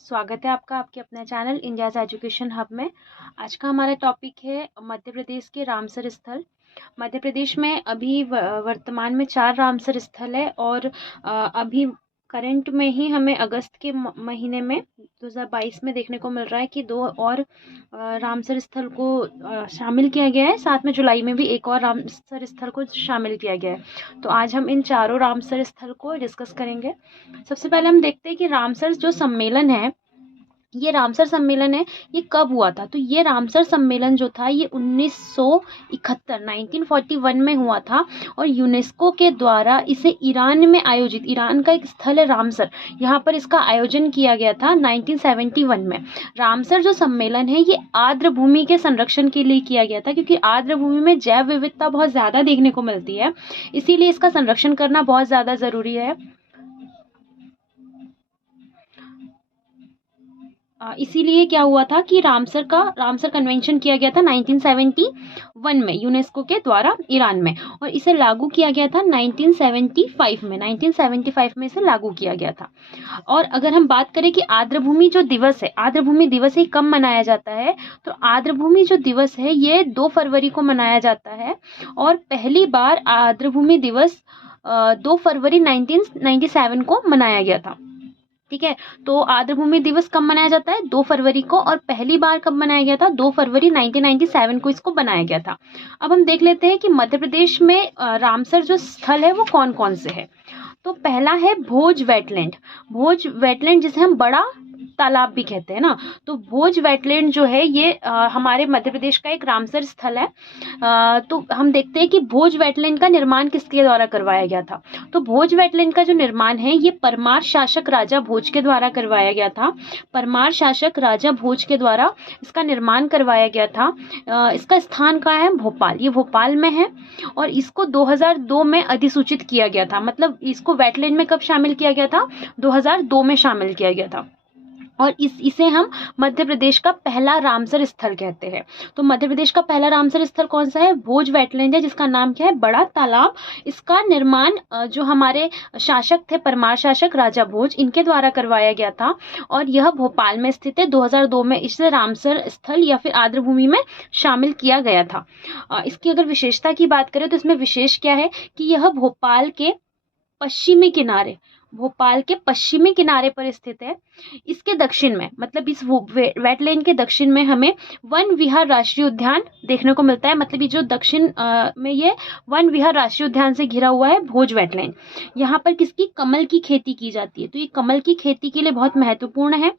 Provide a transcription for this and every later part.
स्वागत है आपका आपके अपने चैनल इंडियाज़ एजुकेशन हब में। आज का हमारा टॉपिक है मध्य प्रदेश के रामसर स्थल। मध्य प्रदेश में अभी वर्तमान में 4 रामसर स्थल है और अभी करंट में ही हमें अगस्त के महीने में 2022 में देखने को मिल रहा है कि 2 और रामसर स्थल को शामिल किया गया है। साथ में जुलाई में भी एक और रामसर स्थल को शामिल किया गया है। तो आज हम इन चारों रामसर स्थल को डिस्कस करेंगे। सबसे पहले हम देखते हैं कि रामसर जो सम्मेलन है, ये रामसर सम्मेलन है, ये कब हुआ था। तो ये रामसर सम्मेलन जो था ये 1941 में हुआ था और यूनेस्को के द्वारा इसे ईरान में आयोजित, ईरान का एक स्थल है रामसर, यहाँ पर इसका आयोजन किया गया था 1971 में। रामसर जो सम्मेलन है ये आर्द्र भूमि के संरक्षण के लिए किया गया था, क्योंकि आर्द्र भूमि में जैव विविधता बहुत ज़्यादा देखने को मिलती है, इसीलिए इसका संरक्षण करना बहुत ज़्यादा ज़रूरी है। इसीलिए क्या हुआ था कि रामसर कन्वेंशन किया गया था 1971 में यूनेस्को के द्वारा ईरान में, और इसे लागू किया गया था 1975 में इसे लागू किया गया था। और अगर हम बात करें कि आर्द्रभूमि जो दिवस है, आर्द्रभूमि दिवस ही कब मनाया जाता है, तो आर्द्रभूमि जो दिवस है ये 2 फरवरी को मनाया जाता है और पहली बार आर्द्रभूमि दिवस 2 फरवरी 1997 को मनाया गया था। ठीक है, तो आर्द्रभूमि दिवस कब मनाया जाता है, 2 फरवरी को, और पहली बार कब मनाया गया था, 2 फरवरी 1997 को इसको बनाया गया था। अब हम देख लेते हैं कि मध्य प्रदेश में रामसर जो स्थल है वो कौन कौन से है। तो पहला है भोज वेटलैंड। भोज वेटलैंड जिसे हम बड़ा तालाब भी कहते हैं ना, तो भोज वेटलैंड जो है ये हमारे मध्य प्रदेश का एक रामसर स्थल है। तो हम देखते हैं कि भोज वेटलैंड का निर्माण किसके द्वारा करवाया गया था। तो भोज वेटलैंड का जो निर्माण है ये परमार शासक राजा भोज के द्वारा करवाया गया था। परमार शासक राजा भोज के द्वारा इसका निर्माण करवाया गया था। इसका स्थान कहाँ है, भोपाल, ये भोपाल में है और इसको 2002 में अधिसूचित किया गया था। मतलब इसको वेटलैंड में कब शामिल किया गया था, 2002 में शामिल किया गया था। और इसे हम मध्य प्रदेश का पहला रामसर स्थल कहते हैं। तो मध्य प्रदेश का पहला रामसर स्थल कौन सा है, भोज वेटलैंड है, जिसका नाम क्या है, बड़ा तालाब। इसका निर्माण जो हमारे शासक थे, परमार शासक राजा भोज, इनके द्वारा करवाया गया था और यह भोपाल में स्थित है। 2002 में इसे रामसर स्थल या फिर आर्द्रभूमि में शामिल किया गया था। इसकी अगर विशेषता की बात करें तो इसमें विशेष क्या है कि यह भोपाल के पश्चिमी किनारे पर स्थित है। इसके दक्षिण में, मतलब इस वेटलैंड के दक्षिण में हमें वन विहार राष्ट्रीय उद्यान देखने को मिलता है। मतलब ये जो दक्षिण में ये वन विहार राष्ट्रीय उद्यान से घिरा हुआ है भोज वेटलैंड। यहाँ पर किसकी, कमल की खेती की जाती है, तो ये कमल की खेती के लिए बहुत महत्वपूर्ण है।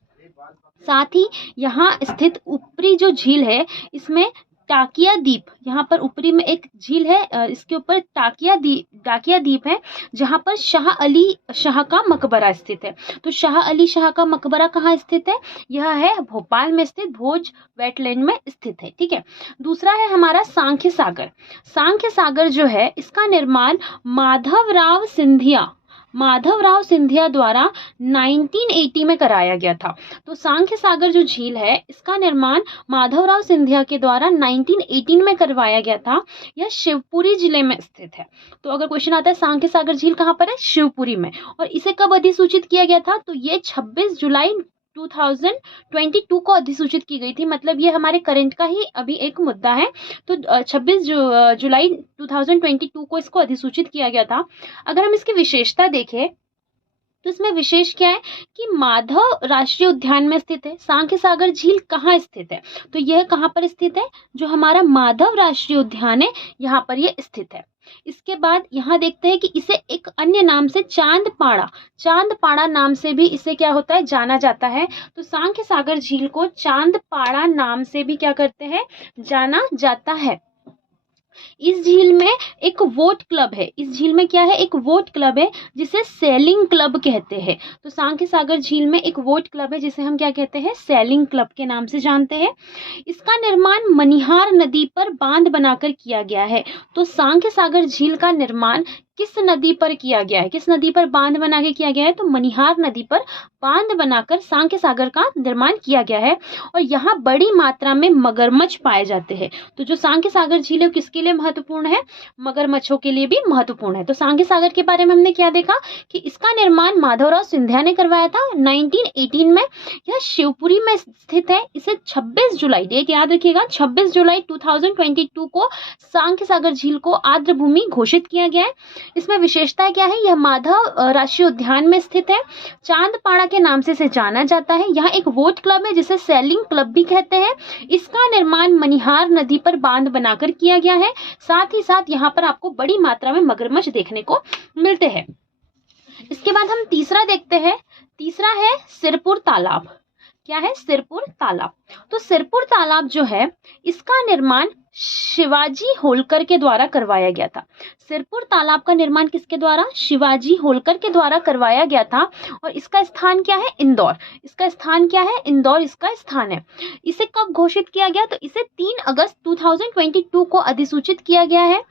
साथ ही यहाँ स्थित ऊपरी जो झील है, इसमें टाकिया द्वीप, यहाँ पर ऊपरी में एक झील है, इसके ऊपर टाकिया द्वीप है, जहाँ पर शाह अली शाह का मकबरा स्थित है। तो शाह अली शाह का मकबरा कहाँ स्थित है, यह है भोपाल में स्थित भोज वेटलैंड में स्थित है। ठीक है, दूसरा है हमारा सांख्य सागर। सांख्य सागर जो है इसका निर्माण माधवराव सिंधिया द्वारा 1980 में कराया गया था। तो सांख्य सागर जो झील है इसका निर्माण माधवराव सिंधिया के द्वारा 1918 में करवाया गया था। यह शिवपुरी जिले में स्थित है। तो अगर क्वेश्चन आता है सांख्य सागर झील कहाँ पर है, शिवपुरी में, और इसे कब अधिसूचित किया गया था, तो ये 26 जुलाई 2022 को अधिसूचित की गई थी। मतलब ये हमारे करंट का ही अभी एक मुद्दा है। तो 26 जुलाई 2022 को इसको अधिसूचित किया गया था। अगर हम इसकी विशेषता देखें तो इसमें विशेष क्या है कि माधव राष्ट्रीय उद्यान में स्थित है। सांख्य सागर झील कहाँ स्थित है, तो यह कहाँ पर स्थित है, जो हमारा माधव राष्ट्रीय उद्यान है यहाँ पर यह स्थित है। इसके बाद यहाँ देखते हैं कि इसे एक अन्य नाम से चांदपाड़ा नाम से भी इसे क्या होता है, जाना जाता है। तो सांख्य सागर झील को चांदपाड़ा नाम से भी क्या करते हैं, जाना जाता है। इस झील में एक वोट क्लब है, इस झील में क्या है, एक वोट क्लब है जिसे सेलिंग क्लब कहते हैं। तो सांख्य सागर झील में एक वोट क्लब है जिसे हम क्या कहते हैं, सेलिंग क्लब के नाम से जानते हैं। इसका निर्माण मनिहार नदी पर बांध बनाकर किया गया है। तो सांख्य सागर झील का निर्माण किस नदी पर किया गया है, किस नदी पर बांध बना के किया गया है, तो मनिहार नदी पर बांध बनाकर सांख्य सागर का निर्माण किया गया है। और यहाँ बड़ी मात्रा में मगरमच्छ पाए जाते हैं। तो जो सांख्य सागर झील है किसके लिए महत्वपूर्ण है, मगरमच्छों के लिए भी महत्वपूर्ण है। तो सांख्य सागर के बारे में हमने क्या देखा कि इसका निर्माण माधवराव सिंधिया ने करवाया था 1918 में। यह शिवपुरी में स्थित है। इसे 26 जुलाई, डेट याद रखिएगा, 26 जुलाई 2022 को सांख्य सागर झील को आर्द्र भूमि घोषित किया गया है। इसमें विशेषता क्या है, यह माधव राष्ट्रीय उद्यान में स्थित है। चांदपाड़ा के नाम से इसे जाना जाता है। यहाँ एक बोट क्लब है जिसे सेलिंग क्लब भी कहते हैं। इसका निर्माण मनिहार नदी पर बांध बनाकर किया गया है। साथ ही साथ यहाँ पर आपको बड़ी मात्रा में मगरमच्छ देखने को मिलते हैं। इसके बाद हम तीसरा देखते हैं। तीसरा है सिरपुर तालाब। क्या है, सिरपुर तालाब। तो सिरपुर तालाब जो है इसका निर्माण शिवाजी होलकर के द्वारा करवाया गया था। सिरपुर तालाब का निर्माण किसके द्वारा, शिवाजी होलकर के द्वारा करवाया गया था। और इसका स्थान क्या है, इंदौर। इसका स्थान क्या है, इंदौर इसका स्थान है। इसे कब घोषित किया गया, तो इसे 3 अगस्त 2022 को अधिसूचित किया गया है।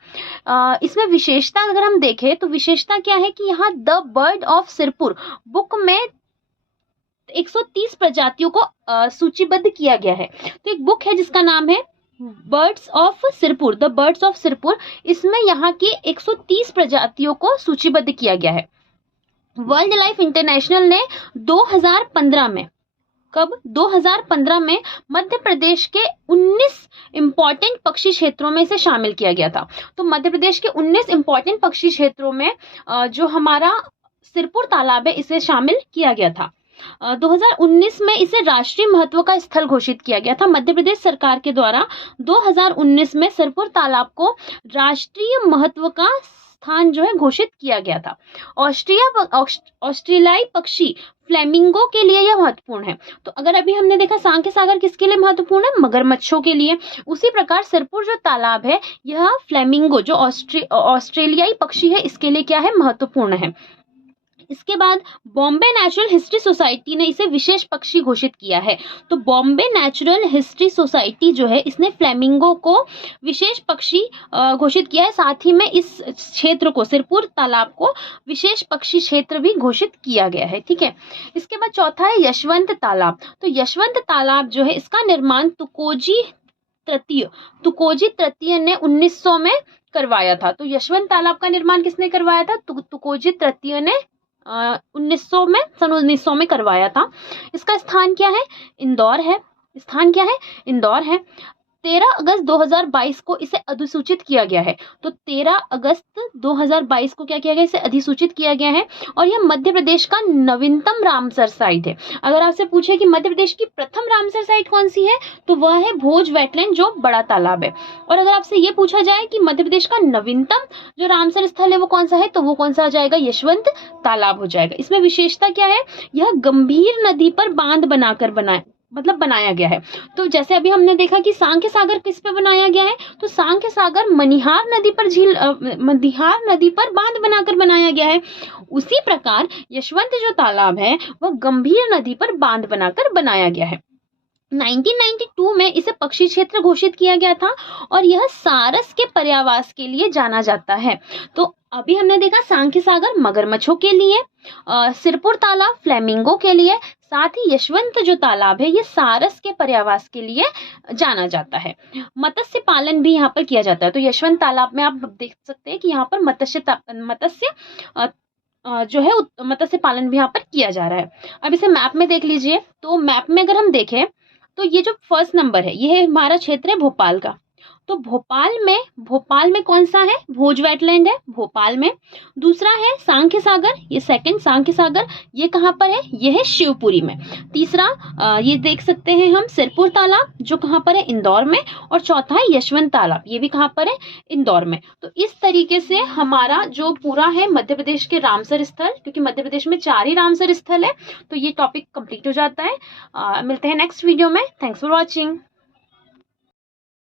इसमें विशेषता अगर हम देखें तो विशेषता क्या है कि यहाँ the bird of Sirpur book में 130 प्रजातियों को सूचीबद्ध किया गया है। तो एक बुक है जिसका नाम है birds of Sirpur, the birds of Sirpur. इसमें यहाँ की 130 प्रजातियों को सूचीबद्ध किया गया है। वर्ल्ड लाइफ इंटरनेशनल ने 2015 में, कब, 2015 में मध्य प्रदेश के 19 इंपॉर्टेंट पक्षी क्षेत्रों में इसे शामिल किया गया था। तो मध्य प्रदेश के 19 इंपॉर्टेंट पक्षी क्षेत्रों में जो हमारा सिरपुर तालाब है इसे शामिल किया गया था। 2019 में इसे राष्ट्रीय महत्व का स्थल घोषित किया गया था। मध्य प्रदेश सरकार के द्वारा 2019 में सिरपुर तालाब को राष्ट्रीय महत्व का स्थान जो है घोषित किया गया था। ऑस्ट्रेलियाई पक्षी फ्लेमिंगो के लिए यह महत्वपूर्ण है। तो अगर अभी हमने देखा सांख्य सागर किसके लिए महत्वपूर्ण है, मगरमच्छों के लिए, उसी प्रकार सिरपुर जो तालाब है यह फ्लेमिंगो जो ऑस्ट्रेलियाई पक्षी है इसके लिए क्या है, महत्वपूर्ण है। इसके बाद बॉम्बे नेचुरल हिस्ट्री सोसाइटी ने इसे विशेष पक्षी घोषित किया है। तो बॉम्बे नेचुरल हिस्ट्री सोसाइटी जो है इसने फ्लेमिंगो को विशेष पक्षी घोषित किया है। साथ ही में इस क्षेत्र को, सिरपुर तालाब को विशेष पक्षी क्षेत्र भी घोषित किया गया है। ठीक है। इसके बाद चौथा है यशवंत तालाब। तो यशवंत तालाब जो है इसका निर्माण तुकोजी तृतीय ने 1900 में करवाया था। तो यशवंत तालाब का निर्माण किसने करवाया था, तुकोजी तृतीय ने 1900 में करवाया था। इसका स्थान क्या है, इंदौर है। स्थान क्या है, इंदौर है। 13 अगस्त 2022 को इसे अधिसूचित किया गया है। तो 13 अगस्त 2022 को क्या किया गया, इसे अधिसूचित किया गया है। और यह मध्य प्रदेश का नवीनतम रामसर साइट है। अगर आपसे पूछे कि मध्य प्रदेश की प्रथम रामसर साइट कौन सी है, तो वह है भोज वेटलैंड जो बड़ा तालाब है। और अगर आपसे ये पूछा जाए कि मध्य प्रदेश का नवीनतम जो रामसर स्थल है वो कौन सा है, तो वो कौन सा हो जाएगा, यशवंत तालाब हो जाएगा। इसमें विशेषता क्या है, यह गंभीर नदी पर बांध बनाकर बनाया गया है। तो जैसे अभी हमने देखा कि सांख्य सागर किस पे बनाया गया है, तो सांख्य सागर मनिहार नदी पर बांध बनाकर बनाया गया है। उसी प्रकार यशवंत जो तालाब है वह गंभीर नदी पर बांध बनाकर बनाया गया है। 1992 में इसे पक्षी क्षेत्र घोषित किया गया था और यह सारस के पर्यावास के लिए जाना जाता है। तो अभी हमने देखा सांख्य सागर मगरमच्छों के लिए, सिरपुर तालाब फ्लेमिंगो के लिए, साथ ही यशवंत जो तालाब है ये सारस के पर्यावास के लिए जाना जाता है। मत्स्य पालन भी यहाँ पर किया जाता है। तो यशवंत तालाब में आप देख सकते हैं कि यहाँ पर मत्स्य पालन भी यहाँ पर किया जा रहा है। अब इसे मैप में देख लीजिए। तो मैप में अगर हम देखें तो ये जो फर्स्ट नंबर है ये है हमारा क्षेत्र है भोपाल का। तो भोपाल में कौन सा है, भोज वेटलैंड है भोपाल में। दूसरा है सांख्य सागर, ये सेकंड सांख्य सागर, ये कहाँ पर है, ये है शिवपुरी में। तीसरा ये देख सकते हैं हम सिरपुर तालाब जो कहाँ पर है, इंदौर में। और चौथा है यशवंत तालाब, ये भी कहाँ पर है, इंदौर में। तो इस तरीके से हमारा जो पूरा है मध्य प्रदेश के रामसर स्थल, क्योंकि मध्य प्रदेश में 4 ही रामसर स्थल है, तो ये टॉपिक कंप्लीट हो जाता है। मिलते हैं नेक्स्ट वीडियो में। Thanks for watching.